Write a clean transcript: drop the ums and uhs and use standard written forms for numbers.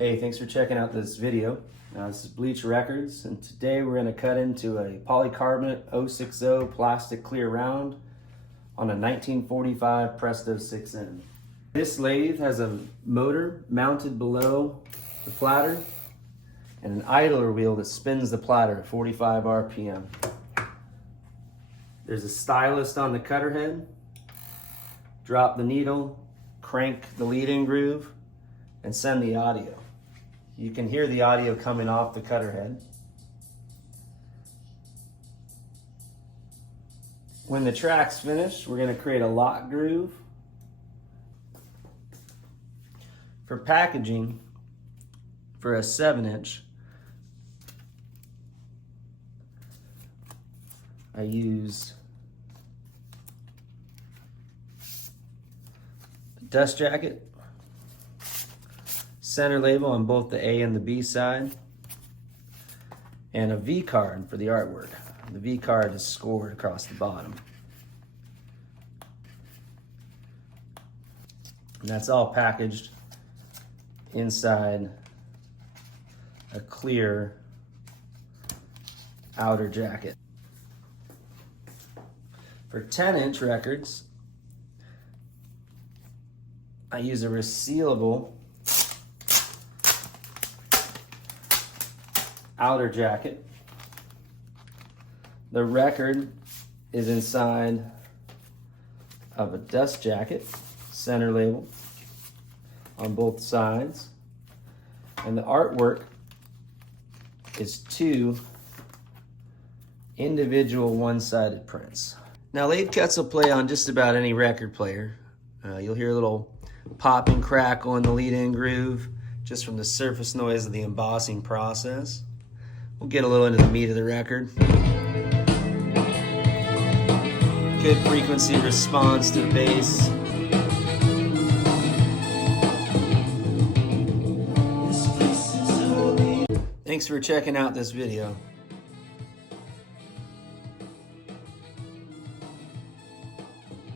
Hey, thanks for checking out this video. This is Bleached Records, and today we're going to cut into a polycarbonate 060 plastic clear round on a 1945 Presto 6N. This lathe has a motor mounted below the platter and an idler wheel that spins the platter at 45 RPM. There's a stylus on the cutter head. Drop the needle, crank the lead-in groove, and send the audio. You can hear the audio coming off the cutter head. When the track's finished, we're going to create a lock groove. For packaging, for a 7-inch, I use a dust jacket, center label on both the A and the B side, and a V card for the artwork. The V card is scored across the bottom. And that's all packaged inside a clear outer jacket. For 10-inch records, I use a resealable outer jacket. The record is inside of a dust jacket, center label on both sides, and the artwork is 2 individual one-sided prints. Now, lathe cuts will play on just about any record player. You'll hear a little pop and crackle in the lead-in groove just from the surface noise of the embossing process. We'll get a little into the meat of the record. Good frequency response to bass. Thanks for checking out this video.